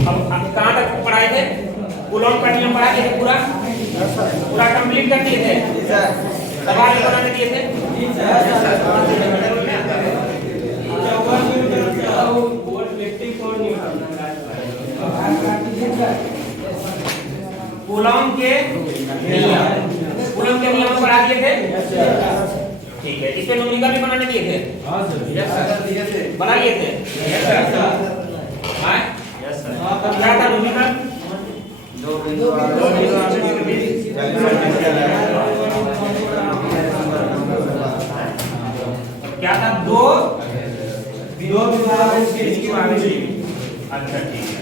अब कहाँ तक पढ़ाए थे? कूलॉम का नियम पढ़ा दिए थे पूरा कंप्लीट कर दिए थे। सवाल बनाने दिए थे। कूलॉम के नियम पढ़ा दिए थे। ठीक है, इस पे न्यूमेरिकल भी बनाने दिए थे। बना लिए थे। क्या था न्यूमेरिकल? क्या था? दो बिंदु के बीच की आवेश। अच्छा ठीक है,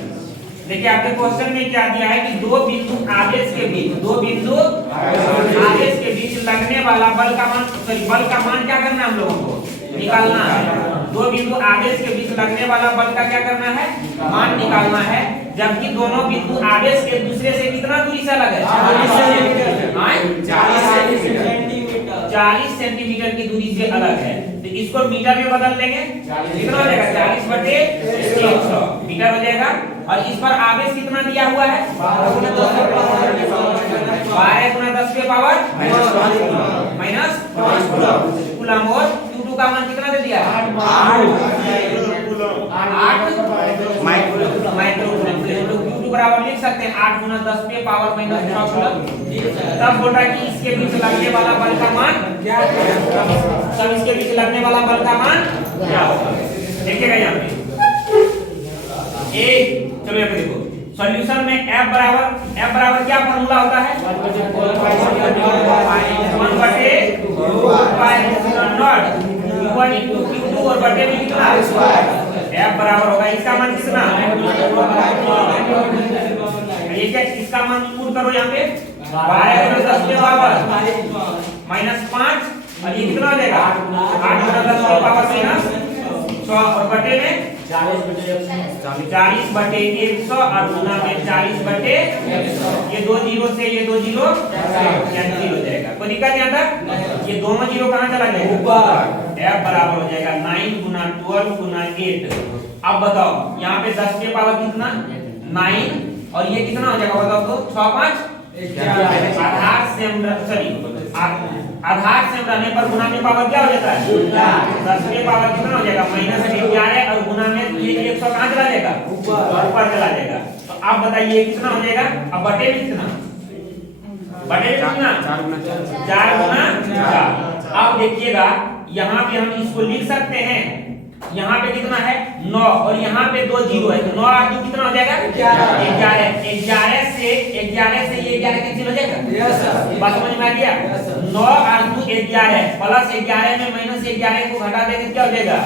देखिए आपके क्वेश्चन में क्या दिया है कि दो बिंदु आवेश के बीच लगने वाला बल का मान क्या करना है हम लोगों को? निकालना है। दो बिंदु आवेश के बीच लगने वाला बल का क्या करना है? मान निकालना है। जबकि दोनों बिंदु आवेश एक दूसरे से कितना दूरी से अलग है? 40 सेंटीमीटर की दूरी से अलग है। तो इसको मीटर में बदल देंगे। कितना हो जाएगा? 40/100 मीटर हो जाएगा। और इस पर आवेश कितना दिया हुआ है? 12 × 10 के पावर -5 कूलम। और Q2 का मान कितना दे दिया? 8 माइक्रोकूलम। Q2 बराबर लिख सकते हैं 8 × 10 के पावर -6 कूलम। तब बोल रहा है कि इसके बीच लगने वाला बल का मान क्या होगा? सब इसके बीच लगने वाला बल का मान क्या होगा? देखिएगा यहाँ पे एक, चलो यहाँ पे देखो सॉल्यूशन में F बराबर क्या फॉर्मूला होता है? 1/2 Q2 और बटे में कितना? F बराबर होगा, इसका मान कितना? ये क्या, इसका मान पुट करो यहाँ पे 12 × 10 के पावर -5 और ये कितना हो जाएगा? 8 × 10 के पावर -100 और बटे में 40/100 और गुना में 40/100। ये दो जीरो से ये दो जीरो कैंसिल हो जाएगा। कोई दिक्कत यहाँ तक? ये दोनों जीरो कहाँ चला जाएगा? ऊपर। F बराबर हो जाएगा 9 × 12 × 8। अब बताओ यहाँ पे 10 के पावर कितना? 9 और ये कितना हो जाएगा बताओ तो? 6 5 आधार से रहने पर गुना में पावर क्या हो जाता है? 10 के पावर कितना हो जाएगा? -11 और गुना में ये 100 कहाँ चला जाएगा? ऊपर चला जाएगा। तो आप बताइए कितना हो जाएगा? अब बटे में कितना? 4 × 4। अब देखिएगा यहाँ पे हम इसको लिख सकते हैं। यहाँ पे कितना है? 9 और यहाँ पे 2 जीरो है तो 9 और 2 कितना हो जाएगा? 11 से ये 11 कैंसिल हो जाएगा। बात समझ में आ गया? 9 और 2 11 प्लस 11 में -11 को घटा देंगे क्या हो जाएगा?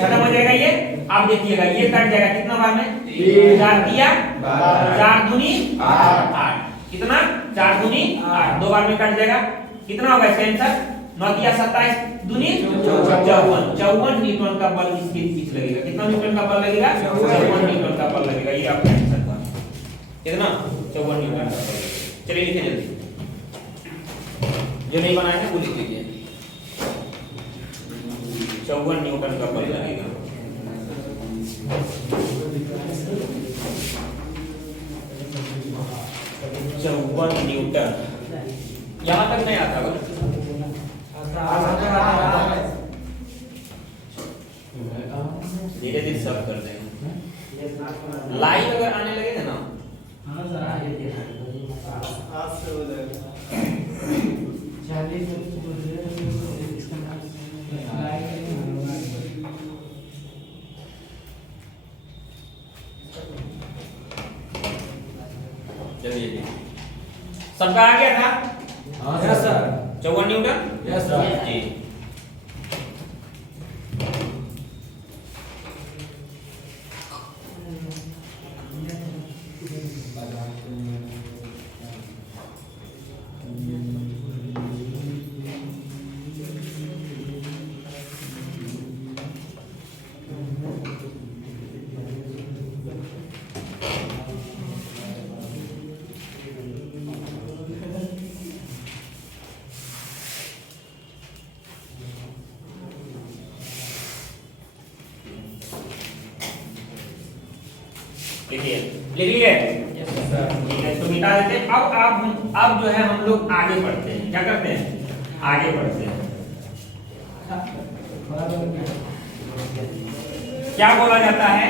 खत्म हो जाएगा ये। अब देखिएगा ये कट जाएगा कितना बार में? 4 दिया 4 दूनी 8। कितना? 4 दूनी 8 दो बार में कट जाएगा। कितना होगा इसका आंसर? 9 दिया 27 दूनी 54 न्यूटन का बल इसके पीछे लगेगा। कितना न्यूटन का बल लगेगा? 54 न्यूटन का बल लगेगा। ये आपका आंसर था। कितना? 54 न्यूटन का बल। चलिए लिखिए जल्दी, जो नहीं बनाए हैं वो लिख लीजिए। 54 न्यूटन का बल लगेगा। 54 न्यूटन। यहाँ तक नहीं आता बल? धीरे धीरे सब कर देंगे। लाइव अगर आने लगेगा ना चलिए सबका आ गया था? Yes sir. 54 newton? Yes sir ji. लिए लिख लिए? ठीक है, इसको मिटा देते हैं। अब जो है हम लोग आगे बढ़ते हैं। क्या करते हैं? आगे बढ़ते हैं। क्या बोला जाता है?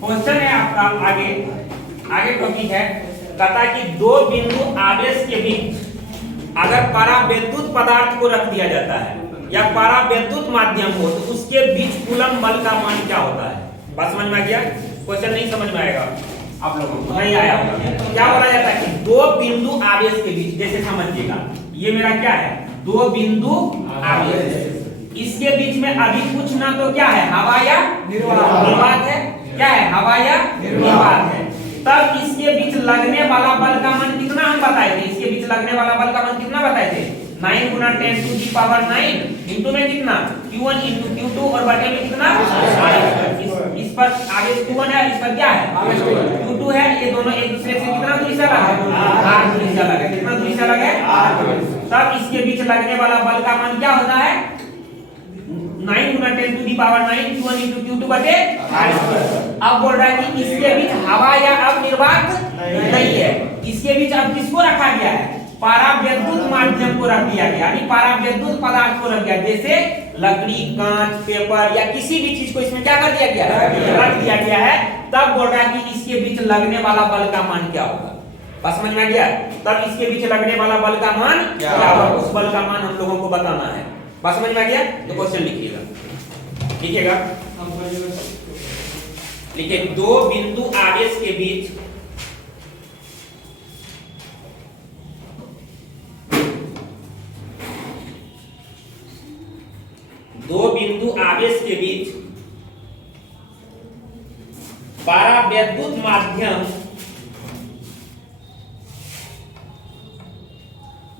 क्वेश्चन है आपका आगे टॉपिक है, कहता है कि दो बिंदु आवेश के बीच अगर परावैद्युत पदार्थ को रख दिया जाता है या परावैद्युत माध्यम हो तो उसके बीच कूलम बल का मान क्या होता है? बात समझ में आ गया? क्वेश्चन नहीं समझ में आएगा आप लोगों को, नहीं आया होगा। क्या बोला जाता है कि दो बिंदु आवेश के बीच, जैसे समझिएगा ये मेरा क्या है? दो बिंदु आवेश, इसके बीच में अभी कुछ ना तो क्या है? हवा या निर्वात है। क्या है? हवा या निर्वात है। तब इसके बीच लगने वाला बल का मान कितना हम बताए थे? इसके बीच लगने वाला बल का मान कितना बताए थे? 9 गुना 10 टू दी पावर 9 इंटू में कितना? Q1 इंटू Q2 और बटे में कितना? इस पर आगे Q1 है, इस पर क्या है? Q2 है। ये दोनों एक दूसरे से कितना दूरी से अलग है? r दूरी से अलग है। कितना दूरी से अलग है? r। तब इसके बीच लगने वाला बल का मान क्या होता है? 9 गुना 10 to the power 9 Q1 into Q2 बटे r²। अब बोल रहा है कि इसके बीच हवा या अब निर्वात नहीं है। इसके बीच अब किसको रखा गया है? परावैद्युत माध्यम को रख दिया गया, यानी परावैद्युत पदार्थ को रख दिया, जैसे लकड़ी, कांच, पेपर या किसी भी चीज को इसमें क्या कर दिया गया? रख दिया गया है। तब बोल रहा है कि इसके बीच लगने वाला बल का मान क्या होगा? बस समझ में आ गया? तब इसके बीच लगने वाला बल का मान क्या होगा? उस बल का मान हम लोगों को बताना है। बस समझ में आ गया? तो क्वेश्चन लिखिएगा। लिखिए, दो बिंदु आवेश के बीच परावैद्युत माध्यम,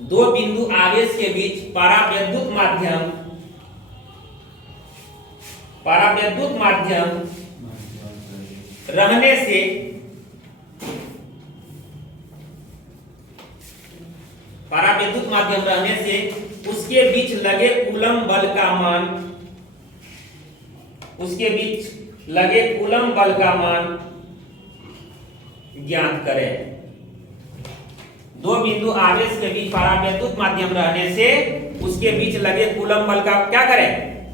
दो बिंदु आवेश के बीच परावैद्युत माध्यम रहने से उसके बीच लगे कूलम बल का मान ज्ञात करें। दो बिंदु आवेश के बीच परावैद्युत माध्यम रहने से उसके बीच लगे कूलम बल का क्या करें?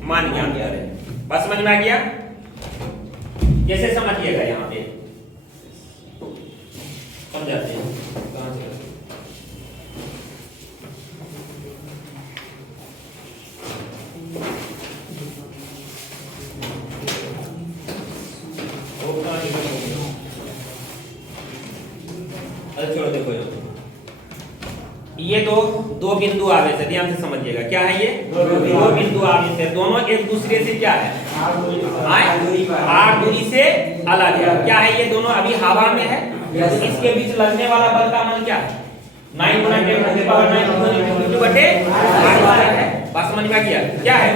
मान ज्ञात करें। बस समझ में आ गया? जैसे समझिएगा, यहाँ पे समझाते हैं। चलो देखो, ये दो बिंदु आवेश है, ध्यान से समझिएगा। क्या है ये? दो बिंदु आवेश है। दोनों एक दूसरे से क्या है? r दूरी से अलग है। क्या है? ये दोनों अभी हवा में है। तो इसके बीच लगने वाला बल का मान क्या है? 9 गुना 10 टू दी पावर 9 बटे r² है। बात समझ में आ गया? क्या है?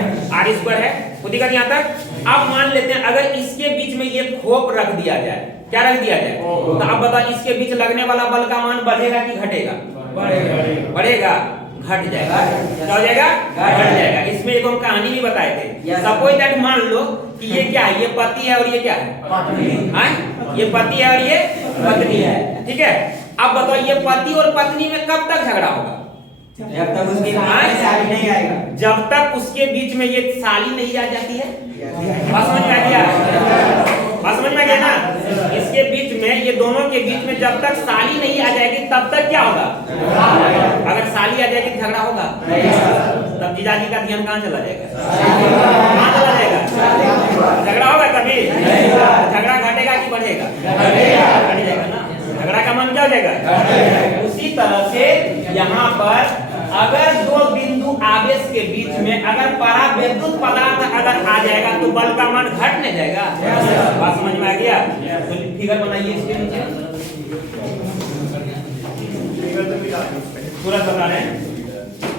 r² है। खुदी का यहाँ तक। अब मान लेते हैं अगर इसके बीच में ये खोप रख दिया जाए, क्या रख दिया जाए? तो अब बताओ, इसके बीच लगने वाला बल का मान बढ़ेगा कि घटेगा? बढ़ेगा। घट जाएगा। क्या हो जाएगा? घट जाएगा। इसमें एक हम कहानी भी बताए थे। सपोज दैट, मान लो कि ये क्या है? ये पति है और ये क्या है? पत्नी। ये पति है और ये पत्नी है। ठीक है। अब बताओ, ये पति और पत्नी में कब तक झगड़ा होगा? जब तक उसके साली नहीं आएगा। जब तक उसके बीच में ये साली नहीं आ जाती है। बात समझ में आ गया? बात समझ में आ गया ना? इसके बीच में, ये दोनों के बीच में जब तक साली नहीं आ जाएगी तब तक क्या होगा? अगर साली आ जाएगी झगड़ा होगा। तब जीजाजी का ध्यान कहाँ चला जाएगा? कहाँ चला जाएगा? झगड़ा होगा कभी? झगड़ा घटेगा कि बढ़ेगा? घट जाएगा ना। झगड़ा का मन क्या हो जाएगा? उसी तरह से यहाँ पर अगर दो बिंदु आवेश के बीच में अगर परावैद्युत पदार्थ अगर आ जाएगा तो बल का मान घट नहीं जाएगा। बात समझ में आ गया? तो फिगर बनाइए इसके नीचे, तुरंत बता रहे हैं।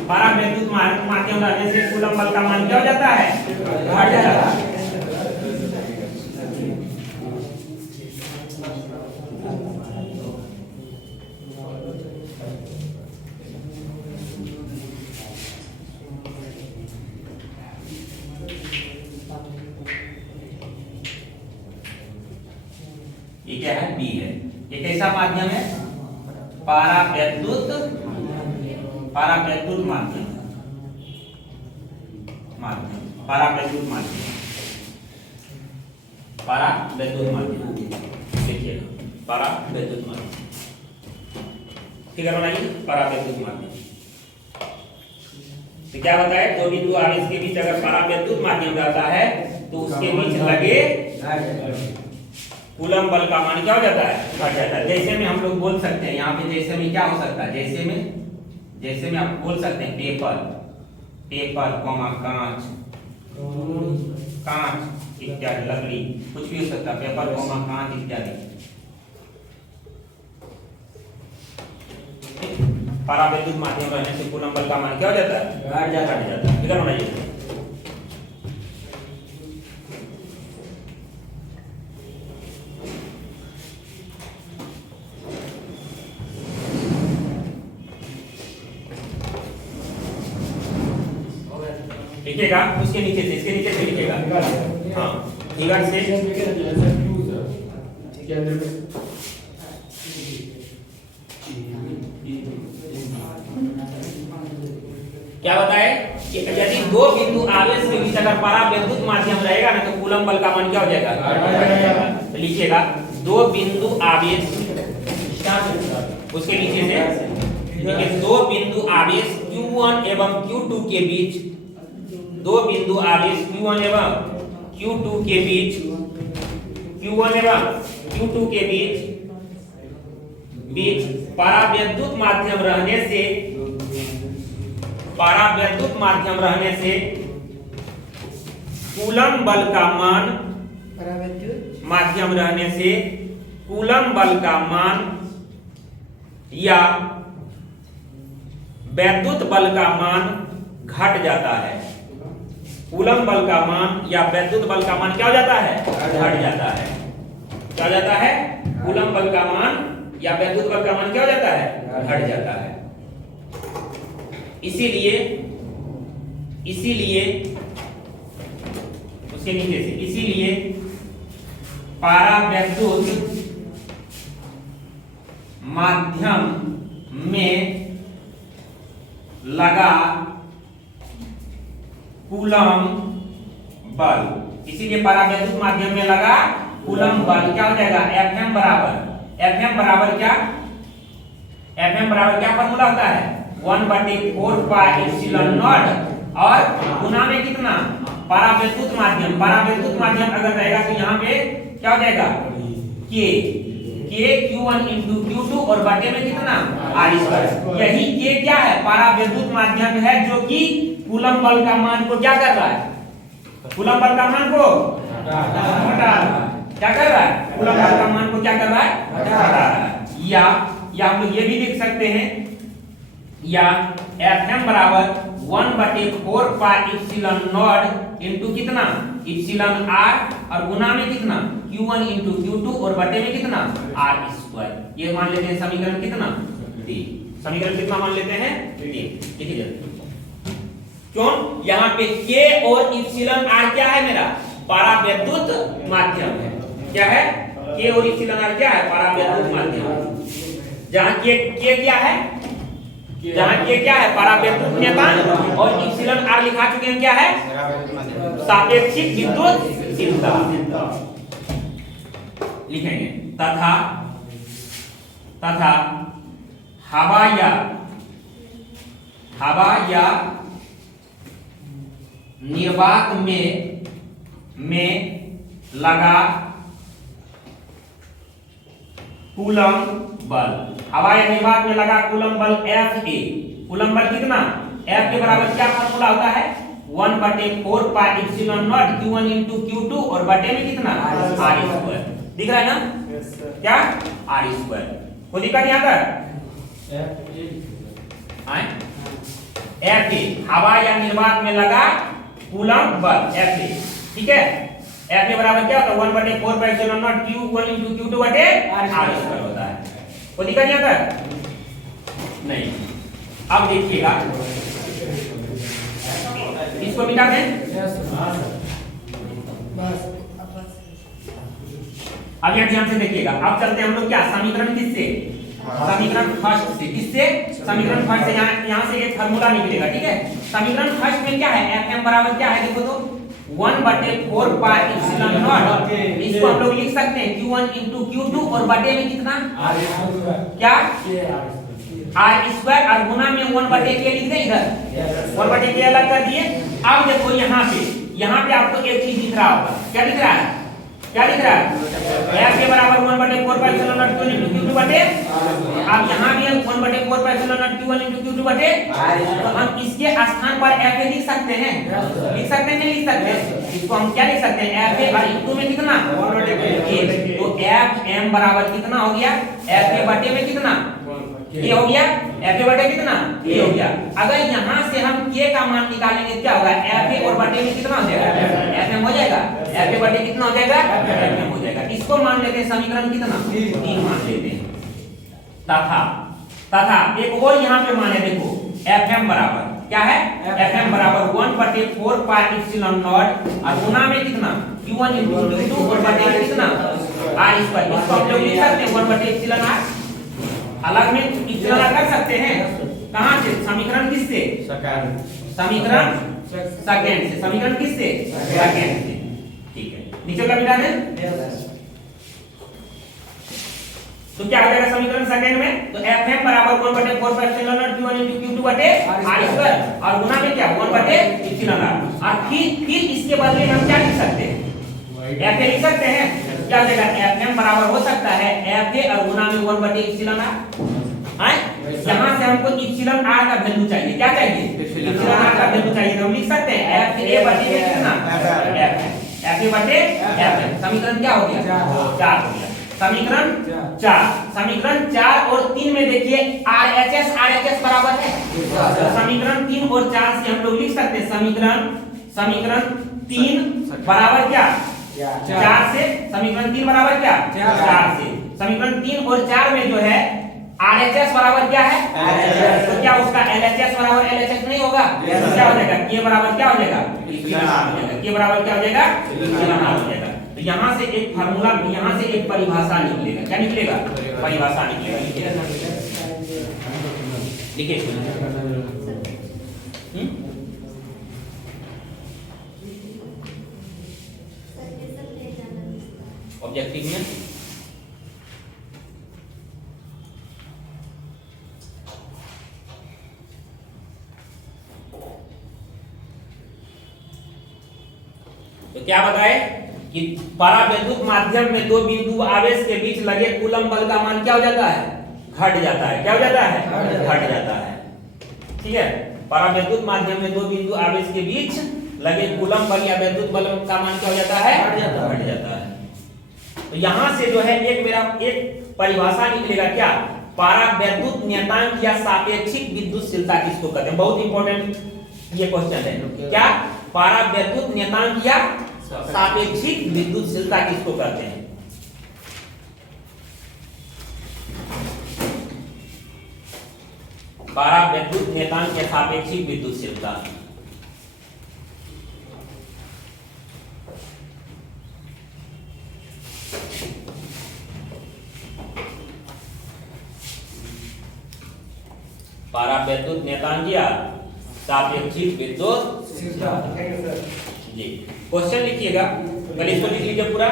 परावैद्युत माध्यम रहने से कूलम बल का मान क्या हो जाता है? घट जाता है। ये क्या है? B माध्यम है? परावैद्युत माध्यम, परावैद्युत माध्यम देखिएगा, परावैद्युत माध्यम। फिगर बनाइए, परावैद्युत माध्यम। तो क्या बताए, दो बिंदु आवेश के बीच अगर परावैद्युत माध्यम रहता है तो उसके बीच लगे कूलम बल का मान क्या हो जाता है? घट जाता है। जैसे में हम लोग बोल सकते हैं, यहाँ पे जैसे में क्या हो सकता है, जैसे में आप बोल सकते हैं पेपर कॉमा कांच इत्यादि, लकड़ी, कुछ भी हो सकता है, पेपर कॉमा कांच इत्यादि। परावैद्युत माध्यम रहने से कूलम बल का मान क्या हो जाता है? घट जाता है। फिगर बनाइए। लिखिएगा उसके नीचे से, इसके नीचे से लिखिएगा। हाँ, फिगर से क्या बताए कि यदि दो बिंदु आवेश के बीच अगर परावैद्युत माध्यम रहेगा ना तो कूलम बल का मान क्या हो जाएगा? तो लिखिएगा दो बिंदु आवेश, उसके नीचे से देखिए दो बिंदु आवेश Q1 एवं Q2 के बीच, दो बिंदु आवेश Q1 एवं Q2 के बीच, Q1 एवं Q2 के बीच परावैद्युत माध्यम रहने से कूलम बल का मान, माध्यम रहने से कूलम बल का मान या वैद्युत बल का मान घट जाता है। कूलम बल का मान या वैद्युत बल का मान क्या हो जाता है? घट जाता है। क्या हो जाता है? कूलम बल का मान या वैद्युत बल का मान क्या हो जाता है? घट जाता है। इसीलिए उसके नीचे से, इसीलिए परावैद्युत माध्यम में लगा कूलम बल, इसीलिए परावैद्युत माध्यम में लगा कूलम बल क्या हो जाएगा? Fm बराबर क्या? Fm बराबर क्या फॉर्मूला होता है? 1/4 पाई एप्सिलॉन नॉट और गुना में कितना? परावैद्युत माध्यम अगर रहेगा तो यहाँ पे क्या हो जाएगा? K Q1 into Q2 और बटे में कितना? R²। यही K क्या है? परावैद्युत माध्यम है जो कि कूलम बल का मान को क्या कर रहा है? कूलम बल का मान को घटा रहा है। क्या कर रहा है? कूलम बल का मान को क्या कर रहा है? घटा रहा है। या हम लोग ये भी लिख सकते हैं, या Fm बराबर 1/4 पाई एप्सिलॉन नॉट इनटू कितना? एप्सिलॉन R और गुना में कितना? Q1 into Q2 और बटे में कितना? R²। ये मान लेते हैं समीकरण कितना? 3। समीकरण कितना मान लेते हैं? 3। देखिए क्यों? यहाँ पे K और एप्सिलॉन R क्या है मेरा? परावैद्युत माध्यम है। क्या है? K और एप्सिलॉन R क्या है? परावैद्युत माध्यम। जहाँ K क्या है? जहाँ K क्या है? परावैद्युत नियतांक और एप्सिलॉन R लिखा चुके हैं क्या है? सापेक्षिक विद्युतशीलता। लिखेंगे तथा हवा या निर्वात में लगा कूलम बल, हवा या निर्वात में लगा कूलम बल Fa। कूलम बल कितना? F के बराबर क्या फॉर्मूला होता है? 1/4 pi epsilon not Q1 into Q2 और बटे में कितना? R²। दिख रहा है ना? क्या? R²। कोई दिक्कत यहाँ तक? Fa हवा या निर्वात में लगा कूलम बल Fa। ठीक है? Fa बराबर क्या होता है? 1/4 pi epsilon not Q1 into Q2 बटे R² होता है। कोई दिक्कत यहाँ तक? नहीं। अब देखिएगा, इसको मिटा दें। अब यहाँ ध्यान से देखिएगा, अब चलते हैं हम लोग क्या समीकरण किससे, समीकरण फर्स्ट से, किससे, समीकरण फर्स्ट से। यहाँ से एक फार्मूला निकलेगा, ठीक है। समीकरण फर्स्ट में क्या है, Fm बराबर क्या है, देखो तो 1/4 पाई एप्सिलॉन नॉट। इसको हम लोग लिख सकते हैं Q1 into Q2 और बटे में कितना क्या R स्क्वायर और गुना में 1/k लिख दें इधर, 1/k अलग कर दिए। अब देखो यहाँ पे आपको एक चीज दिख रहा होगा, क्या दिख रहा है, क्या दिख रहा है, F के बराबर 1/4 pi epsilon not Q1 into Q2 बटे, अब यहाँ भी हम 1/4 pi epsilon not Q1 into Q2 बटे, तो हम इसके स्थान पर F लिख सकते हैं, लिख सकते हैं, नहीं लिख सकते, इसको हम क्या लिख सकते हैं, F और Q में कितना 1/k, तो Fm बराबर कितना हो गया, F के बटे में कितना ये हो गया, F के बटे कितना ये हो गया। अगर यहाँ से हम K का मान निकालेंगे क्या होगा, F और बटे में कितना हो जाएगा, Fm हो जाएगा, F के बटे कितना हो जाएगा, Fm हो जाएगा। इसको मान लेते हैं समीकरण कितना 3 मान लेते हैं। तथा एक और यहाँ पे मान है, देखो Fm बराबर क्या है, Fm बराबर 1/4 पाई एप्सिलॉन नॉट और गुना में कितना Q1 into Q2 और बटे में कितना R स्क्वायर। इसको हम लोग लिख सकते हैं 1/एप्सिलॉन R, अलग में इतना कर सकते हैं, कहां से, समीकरण किससे, समीकरण सेकंड से, समीकरण किससे सेकंड से, ठीक है। नीचे का मिला दें तो क्या हो जाएगा समीकरण सेकंड में, तो Fm बराबर 1/4 pi epsilon not Q1 into Q2 बटे R स्क्वायर और गुना में क्या 1/एप्सिलॉन R, और फिर इसके बदले में हम क्या लिख सकते हैं, F लिख सकते हैं, क्या हो जाएगा Fm बराबर हो सकता है F और गुना में 1/एप्सिलॉन R। यहाँ से हमको एप्सिलॉन R का वैल्यू चाहिए, क्या चाहिए, एप्सिलॉन R का वैल्यू चाहिए, तो हम लिख सकते हैं Fa बटे में कितना Fa बटे Fm। समीकरण क्या हो गया 4 हो गया, समीकरण 4, समीकरण 4 और 3 में देखिए RHS बराबर है, तो समीकरण 3 और 4 से हम लोग लिख सकते हैं समीकरण 3 बराबर क्या 4 से, समीकरण 3 बराबर क्या 4 से, समीकरण 3 और 4 में जो है RHS बराबर क्या है, तो क्या उसका LHS बराबर LHS नहीं होगा, तो क्या हो जाएगा K बराबर क्या हो जाएगा, K बराबर क्या हो जाएगा, हो जाएगा। तो यहाँ से एक फार्मूला, यहाँ से एक परिभाषा निकलेगा, क्या निकलेगा, परिभाषा निकलेगा, लिखिए ऑब्जेक्टिव में तो क्या बताए कि परावैद्युत माध्यम में दो बिंदु आवेश के बीच लगे कूलम बल का मान क्या हो जाता है, घट जाता है, क्या हो जाता है, घट जाता है, ठीक है। परावैद्युत माध्यम में दो बिंदु आवेश के बीच लगे कूलम बल या वैद्युत बल का मान क्या हो जाता है, घट जाता है। तो यहाँ से जो है एक मेरा एक परिभाषा निकलेगा, क्या परावैद्युत नियतांक या सापेक्षिक विद्युतशीलता किसको कहते हैं, बहुत इंपॉर्टेंट ये क्वेश्चन है, क्या परावैद्युत नियतांक या सापेक्षिक विद्युतशीलता किसको कहते हैं। परावैद्युत नियतांक या सापेक्षिक विद्युतशीलता, परावैद्युत नियतांक या सापेक्षिक विद्युतशीलता जी। क्वेश्चन लिखिएगा, पहले इसको लिख लीजिए पूरा,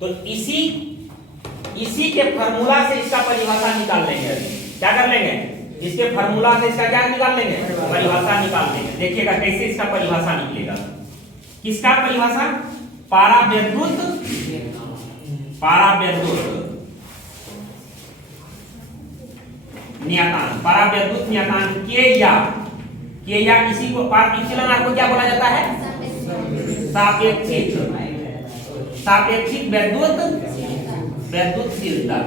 तो इसी के फार्मूला से इसका परिभाषा निकाल लेंगे। क्या कर लेंगे, इसके फार्मूला से इसका क्या निकाल लेंगे, परिभाषा निकाल लेंगे। देखिएगा कैसे इसका परिभाषा निकलेगा, किसका परिभाषा, परावैद्युत नियतांक, परावैद्युत नियतांक के या इसी को इप्सिलॉन आर को क्या बोला जाता है? सापेक्षिक वैद्युतशीलता,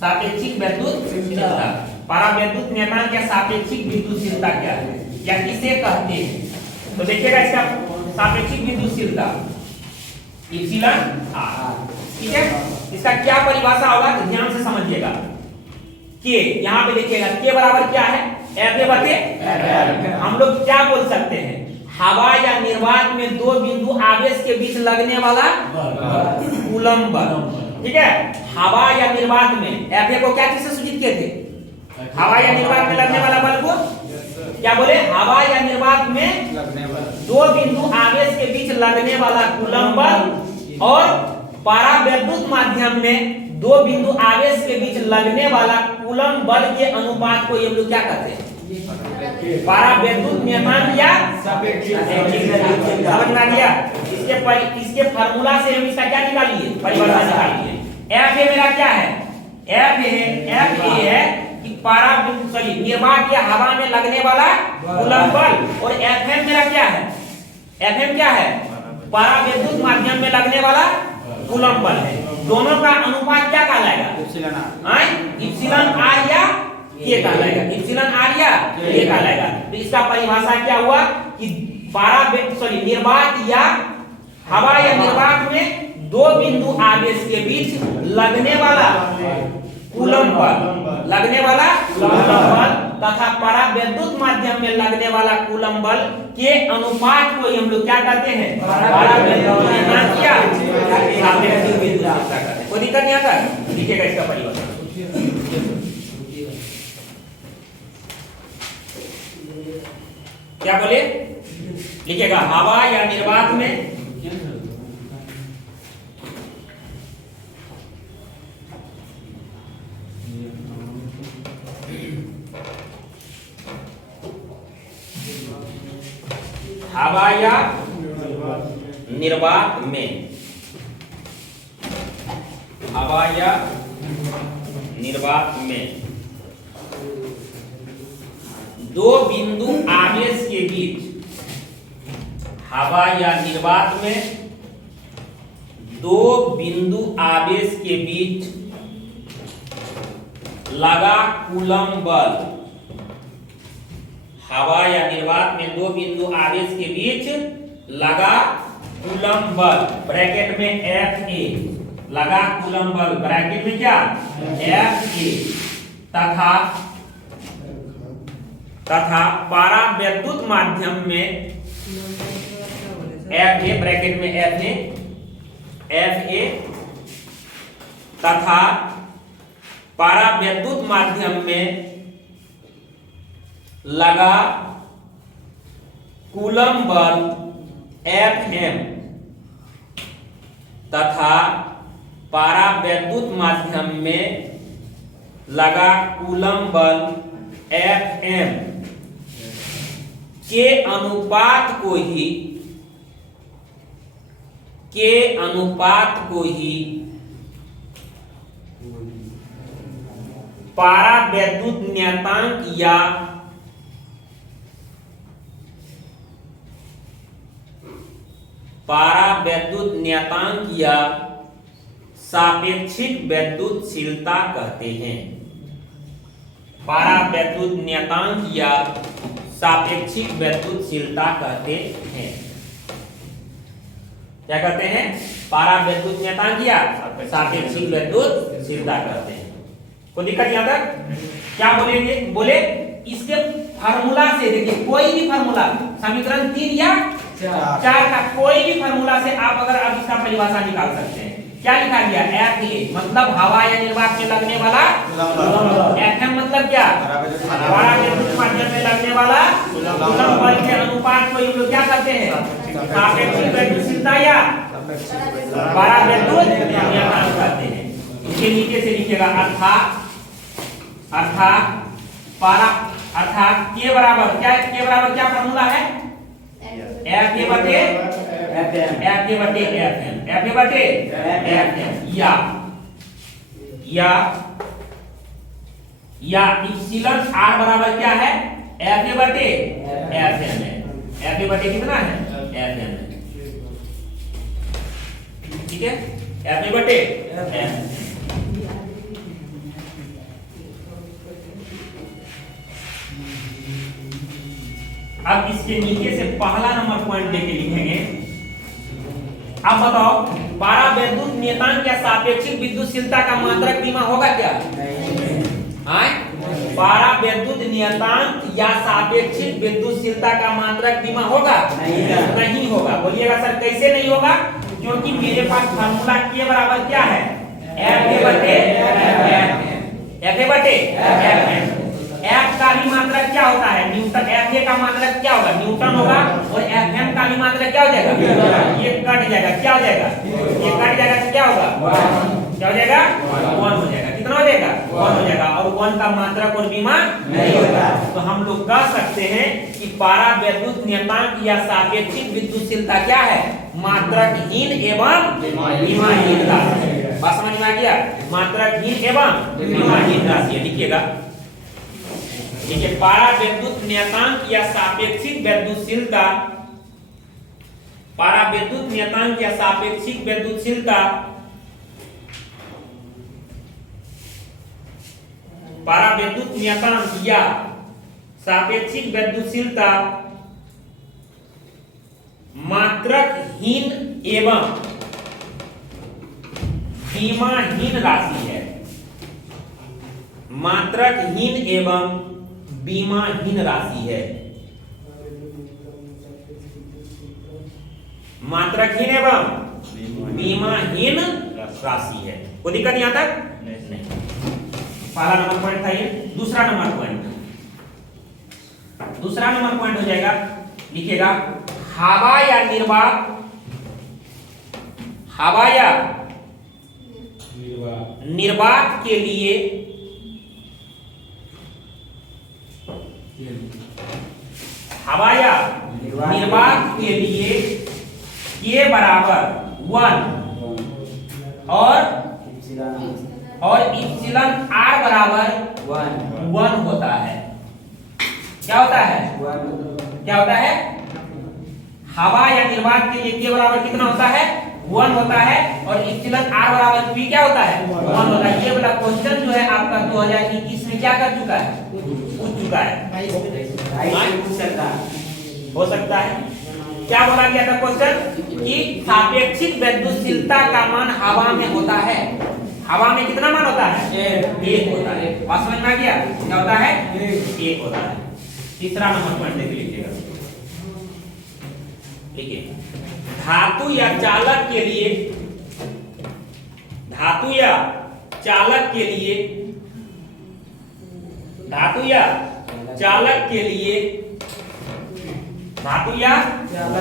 सापेक्षिक वैद्युतशीलता। परावैद्युत नियतांक या सापेक्षिक विद्युतशीलता क्या है या किसे कहते हैं? तो देखिएगा इसका सापेक्षिक विद्युतशीलता इप्सिलॉन आर, ठीक है। इसका क्या परिभाषा होगा तो ध्यान से समझिएगा। के यहां पे देखिएगा के बराबर क्या है? Fa बटे F। हम लोग क्या बोल सकते हैं? हवा या निर्वात में दो बिंदु आवेश के बीच लगने वाला कूलम बल, ठीक है। हवा या निर्वात में Fa को क्या किससे सूचित किए थे? हवा या निर्वात में लगने वाला बल को क्या बोले? हवा या निर्वात में दो बिंदु आवेश के बीच लगने वाला कूलम बल और परावैद्युत माध्यम में दो बिंदु आवेश के बीच लगने वाला कूलम बल के अनुपात को हम लोग क्या कहते हैं? परावैद्युत नियतांक या सापेक्षिक। समझ में आ गया? इसके फार्मूला से हम इसका क्या निकालिए? परिभाषा निकालिए। Fa मेरा क्या है? Fa है कि निर्वात या हवा में लगने वाला कूलम बल, और Fm मेरा क्या है? Fm क्या है? परावैद्युत माध्यम में लगने वाला कूलम बल है। दोनों का अनुपात क्या कहलाएगा? इप्सिलॉन आर या के कहलाएगा। इप्सिलॉन आर या के कहलाएगा। तो इसका परिभाषा क्या हुआ कि निर्वात या हवा या निर्वात में दो बिंदु आवेश के बीच लगने वाला कूलम बल तथा परावैद्युत माध्यम में लगने वाला कूलम बल के अनुपात को हम लोग क्या कहते हैं? परावैद्युत नियतांक या सापेक्षिक विद्युतशीलता कहते हैं। कोई दिक्कत नहीं आता? लिखिएगा इसका परिभाषा। क्या बोले? लिखिएगा हवा या निर्वात में हवा या निर्वात में, हवा या निर्वात में दो बिंदु आवेश के बीच, हवा या निर्वात में दो बिंदु आवेश के बीच लगा कूलम बल, हवा या निर्वात में दो बिंदु आवेश के बीच लगा कूलम बल, ब्रैकेट में Fa, लगा कूलम बल ब्रैकेट में क्या? Fa तथा परावैद्युत माध्यम में Fa ब्रैकेट में Fa तथा परावैद्युत माध्यम में लगा कूलम बल Fm तथा परावैद्युत माध्यम में लगा कूलम बल Fm के अनुपात को ही परावैद्युत नियतांक या सापेक्षिक वैद्युतशीलता कहते हैं। परावैद्युत नियतांक या सापेक्षिक वैद्युतशीलता कहते हैं। क्या कहते हैं? परावैद्युत नियतांक या सापेक्षिक वैद्युतशीलता कहते हैं। कोई दिक्कत यहां तक? क्या बोलेंगे? बोले इसके फार्मूला से, देखिए कोई भी फार्मूला, समीकरण 3 या 4 का कोई भी फार्मूला से आप अगर अब इसका परिभाषा निकाल सकते हैं। क्या लिखा गया? Fa मतलब हवा या निर्वात में लगने वाला, Fm मतलब क्या? परावैद्युत माध्यम में लगने वाला कूलम बल के अनुपात को हम लोग क्या कहते हैं? सापेक्षिक वैद्युतशीलता या परावैद्युत नियतांक कहते हैं। इसके नीचे से लिखिएगा अर्थात के बराबर क्या फार्मूला है? Fa बटे Fm या इप्सिलॉन r बराबर क्या है एफ ए बटे एफ एन है। एफ ए बटे कितना है एफ एन है, ठीक है, एफ ए बटे एफ। अब इसके नीचे से पहला नंबर पॉइंट लेके लिखेंगे। अब बताओ पारा विद्युत नियतांक या सापेक्षिक विद्युतशीलता का मात्रक धीमा होगा क्या? पारा विद्युत नियतांक या सापेक्षिक विद्युतशीलता का मात्रक धीमा होगा? नहीं होगा। बोलिएगा सर कैसे नहीं होगा? क्योंकि मेरे पास फार्मूला के बराबर क्या है एफ ए बटे एफ ए बटे एफ। एफ का भी मात्रक क्या होता है न्यूटन। एफ ए का मात्रक क्या होगा न्यूटन होगा, और एफ एम का भी मात्रक क्या हो जाएगा ये कट जाएगा, क्या हो जाएगा ये कट जाएगा तो क्या होगा क्या हो जाएगा 1 हो जाएगा। कितना हो जाएगा 1 हो जाएगा, और 1 का मात्रक और बीमा नहीं होगा। तो हम लोग कह सकते हैं कि पारा विद्युत नियतांक या सापेक्षिक विद्युतशीलता क्या है मात्रकहीन एवं बीमाहीन राशि। बात समझ में आ गया? मात्रकहीन एवं बीमाहीन राशि है। लिखिएगा, देखिए पारा विद्युत नियतांक या सापेक्षिक विद्युतशीलता, पारा विद्युत नियतांक या सापेक्षिक विद्युतशीलता, पारा विद्युत नियतांक या सापेक्षिक विद्युतशीलता मात्रकहीन एवं बीमाहीन राशि है। मात्रकहीन एवं बीमाहीन राशि है। मात्रकहीन एवं बीमाहीन राशि है। कोई दिक्कत नहीं आता? नहीं। पहला नंबर पॉइंट था ये। दूसरा नंबर पॉइंट, दूसरा नंबर पॉइंट हो जाएगा, लिखिएगा हवा या निर्वात, हवा या निर्वात के लिए हवा या निर्वात के लिए के बराबर 1 और इप्सिलॉन r बराबर 1 होता है। क्या होता है क्या होता है? हवा या निर्वात के लिए के बराबर कितना होता है 1 होता है, और इप्सिलॉन r बराबर भी क्या होता है 1 होता है। ये वाला क्वेश्चन जो है आपका 2021 में क्या कर चुका है पूछ चुका है, हो सकता है। क्या बोला गया था क्वेश्चन कि सापेक्षिक विद्युतशीलता का मान हवा में होता है। हवा में कितना मान होता है 1 होता है। बात समझ में आ गया? क्या होता है 1 होता है। तीसरा नंबर पॉइंट देख लीजिएगा, देखिए धातु या चालक के लिए, धातु या चालक के लिए, धातु या चालक के लिए, धातु या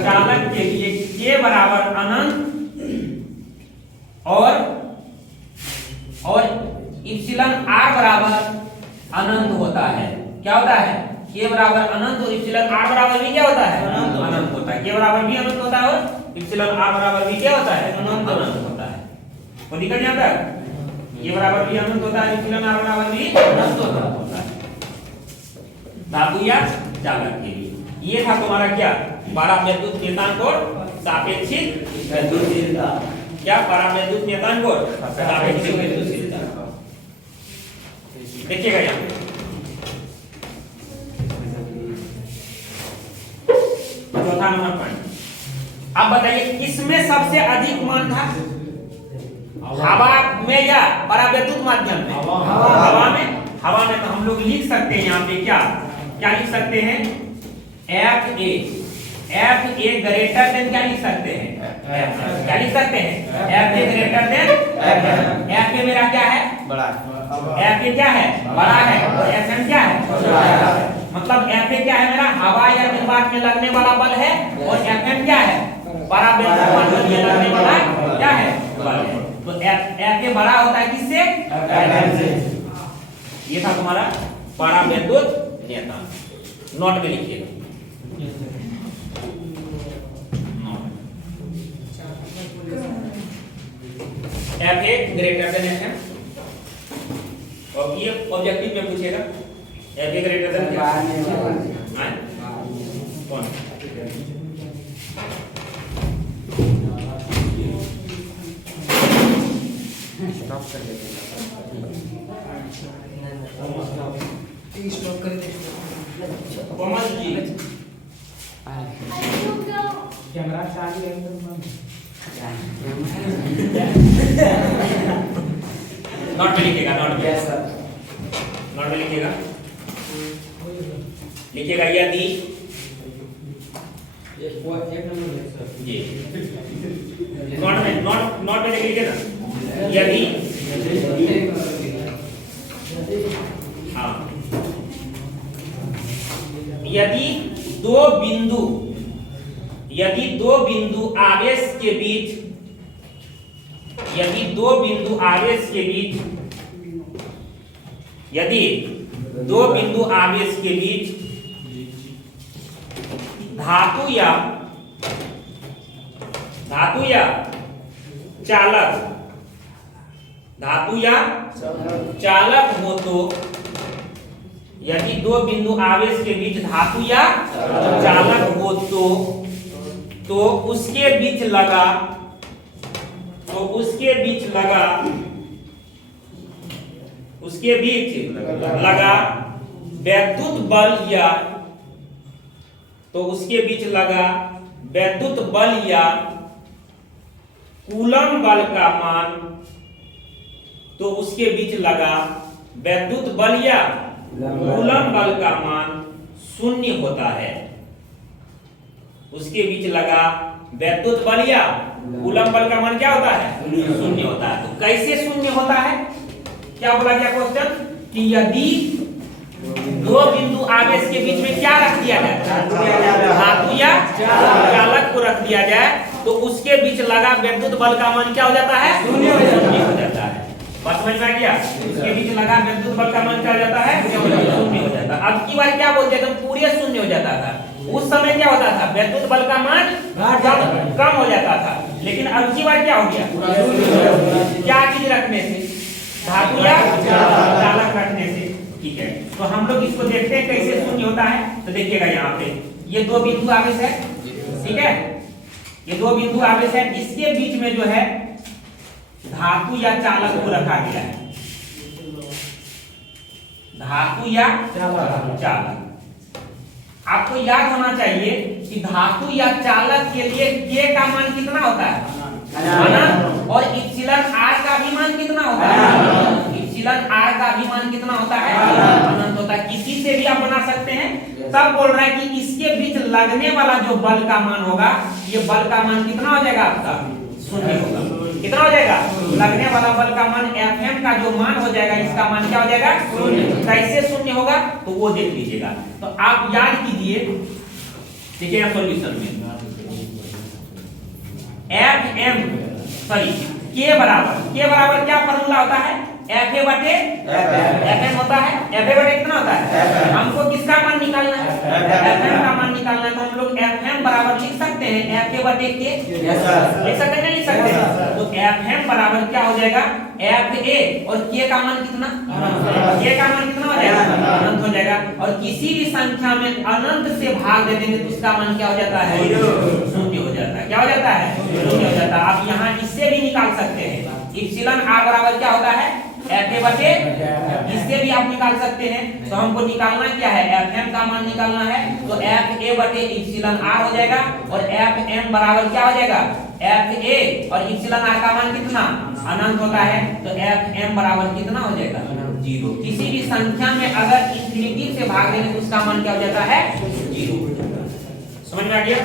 चालक के लिए के बराबर अनंत और इप्सिलॉन r बराबर अनंत होता है। क्या होता है? के बराबर अनंत और इप्सिलॉन r बराबर भी क्या होता है अनंत होता है। के बराबर भी अनंत होता है और इप्सिलॉन r बराबर भी क्या होता है अनंत होता है। कोई दिक्कत नहीं आता? के बराबर भी अनंत होता है, इप्सिलॉन r बराबर भी अनंत होता है धातु या चालक के लिए। ये था तुम्हारा क्या पारा विद्युत नियतांक और सापेक्षिक विद्युतशीलता। क्या पारा विद्युत नियतांक और सापेक्षिक विद्युतशीलता। देखिएगा यहाँ चौथा नंबर पॉइंट। अब बताइए किसमें सबसे अधिक मान था, हवा में या पारा विद्युत माध्यम में? हवा में। हवा में तो हम लोग लिख सकते हैं यहाँ पे क्या लिख सकते हैं एफ ए ग्रेटर देन क्या लिख सकते हैं क्या लिख सकते हैं F A greater than F A मेरा क्या है बड़ा, एफ ए क्या है बड़ा है, और एफ एम क्या है छोटा है। मतलब एफ ए क्या है मेरा हवा या निर्वात में लगने वाला बल है, और एफ एम क्या है पारा विद्युत माध्यम में लगने वाला क्या है बल है। तो एफ ए बड़ा होता है किससे एफ एम से। ये था तुम्हारा पारा विद्युत नियतांक। नोट में लिखिएगा F A greater than F M. और ये ऑब्जेक्टिव में पूछेगा एफ ए ग्रेटर देन क्या बाहर नहीं होगा। हाँ? कौन स्टॉप कर देते हैं। स्टॉप कर दे। कोमल जी कैमरा चालू है एकदम। नॉट में लिखेगा नॉट में यस सर। नॉट में लिखेगा लिखेगा यदि एक नंबर है सर। जी नॉट में लिखे ना यदि हाँ यदि दो बिंदु आवेश के बीच यदि दो बिंदु आवेश के बीच धातु या चालक हो तो यदि दो बिंदु आवेश के बीच धातु या चालक हो तो उसके बीच लगा वैद्युत बल या कूलम बल का मान कूलम बल का मान शून्य होता है। उसके बीच लगा वैद्युत बल या कूलम बल का मान क्या होता है शून्य होता है। तो कैसे शून्य होता है क्या बोला गया क्वेश्चन कि यदि दो बिंदु आवेश के बीच में क्या रख दिया जाए धातु या चालक को रख दिया जाए तो उसके बीच लगा वैद्युत बल का मान क्या हो जाता है शून्य हो जाता है। बात समझ में आ गया। उसके बीच लगा वैद्युत बल का मान क्या हो जाता है शून्य हो जाता है। अब की बार क्या बोलते हैं पूरे शून्य हो जाता था। उस समय क्या होता था वैद्युत बल का मान कम हो जाता था लेकिन अब की बार क्या हो गया क्या चीज रखने से धातु या चालक रखने से। ठीक है तो हम लोग इसको देखते हैं कैसे शून्य होता है। तो देखिएगा यहाँ पे ये दो बिंदु आवेश है ठीक है ये दो बिंदु आवेश है इसके बीच में जो है धातु या चालक को रखा गया है धातु या चालक। आपको याद होना चाहिए कि धातु या चालक के लिए K का मान कितना होता है अनंत और इप्सिलॉन R का भी मान कितना होता है इप्सिलॉन R का भी मान कितना होता है अनंत होता है। किसी से भी आप बना सकते हैं। तब बोल रहा है कि इसके बीच लगने वाला जो बल का मान होगा ये बल का मान कितना हो जाएगा आपका शून्य होगा। कितना हो जाएगा लगने वाला बल का मान Fm का जो मान हो जाएगा इसका मान क्या हो जाएगा शून्य। कैसे शून्य होगा तो वो देख लीजिएगा। तो आप याद कीजिए देखिए सॉल्यूशन में K बराबर क्या फॉर्मूला होता है Fa बटे Fm होता है। Fa बटे कितना होता है हमको किसका मान निकालना है Fm का मान निकालना है। तो हम लोग Fm बराबर लिख सकते हैं Fa बटे K लिख सकते हैं लिख सकते हैं। तो Fm बराबर क्या हो जाएगा Fa और K का मान कितना K का मान कितना हो जाएगा अनंत हो जाएगा। और किसी भी संख्या में अनंत से भाग दे देंगे तो उसका मान क्या हो जाता है शून्य हो जाता है। क्या हो जाता है शून्य हो जाता है। आप यहाँ इससे भी निकाल सकते हैं इप्सिलॉन R बराबर क्या होता है Fa बटे इससे भी आप निकाल सकते हैं। तो हमको निकालना क्या है Fm का मान निकालना है। तो Fa बटे इप्सिलॉन R हो जाएगा और Fm बराबर क्या हो जाएगा Fa और इप्सिलॉन R का मान कितना अनंत होता है। तो Fm बराबर कितना हो जाएगा 0। किसी भी संख्या में अगर इंफिनिटी से भाग देंगे तो उसका मान क्या हो जाता है 0। समझ में आ गया।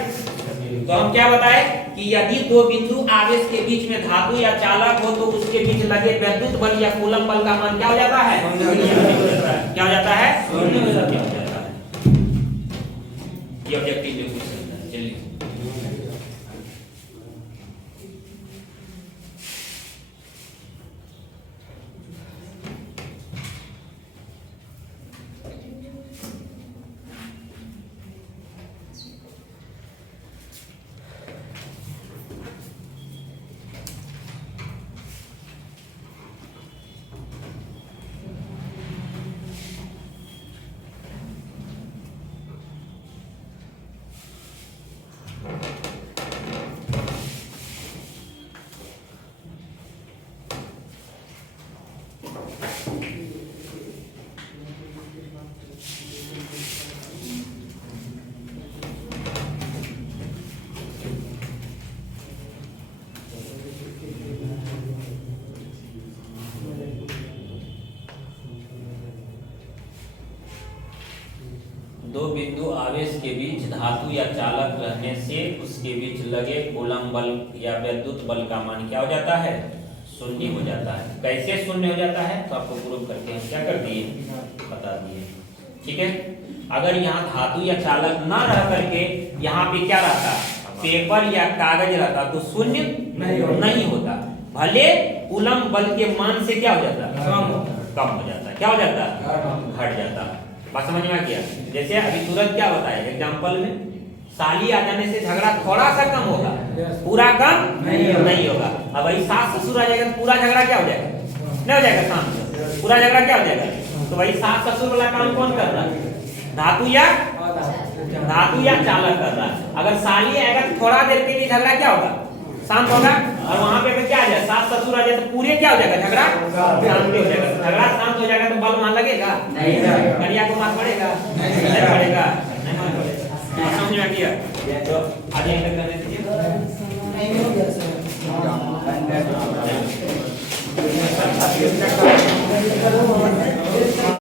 तो हम क्या बताए कि यदि दो बिंदु आवेश के बीच में धातु या चालक हो तो उसके बीच लगे वैद्युत बल या कूलम बल का मान क्या हो जाता है क्या हो जाता है ये ऑब्जेक्टिव में क्वेश्चन है। चलिए दो बिंदु आवेश के बीच धातु या चालक रहने से उसके बीच लगे कूलम बल या विद्युत बल का मान क्या हो जाता है? शून्य हो जाता है। कैसे शून्य हो जाता है तो आपको प्रूव करके हम क्या कर दिए, बता दिए। ठीक है, अगर यहाँ धातु या चालक ना रह करके यहाँ पे क्या रहता, पेपर या कागज रहता तो शून्य नहीं होता। भले कूलम बल के मान से क्या हो जाता, कम हो जाता। क्या हो जाता, घट जाता। बात समझ में आ गया? जैसे अभी तुरंत क्या बताया एग्जाम्पल में, साली आ जाने से झगड़ा थोड़ा सा कम होगा, पूरा कम नहीं होगा। अब वही सास ससुर आ जाएगा तो पूरा झगड़ा क्या हो जाएगा, नहीं हो जाएगा शांत, पूरा झगड़ा क्या हो जाएगा। तो वही सास ससुर वाला काम कौन कर रहा है, धातु या चालक कर रहा है। अगर साली आएगा तो थोड़ा देर के लिए झगड़ा क्या होगा, शांत होगा। और वहां पे क्या आ जाए, सास ससुर आ जाए तो पूरे क्या हो जाएगा, झगड़ा शांत हो जाएगा। झगड़ा शांत हो जाएगा तो बल वहां लगेगा, करिया को मार पड़ेगा, नहीं पड़ेगा, नहीं मार पड़ेगा। समझ में आ गया? तो आगे करने दीजिए। हाँ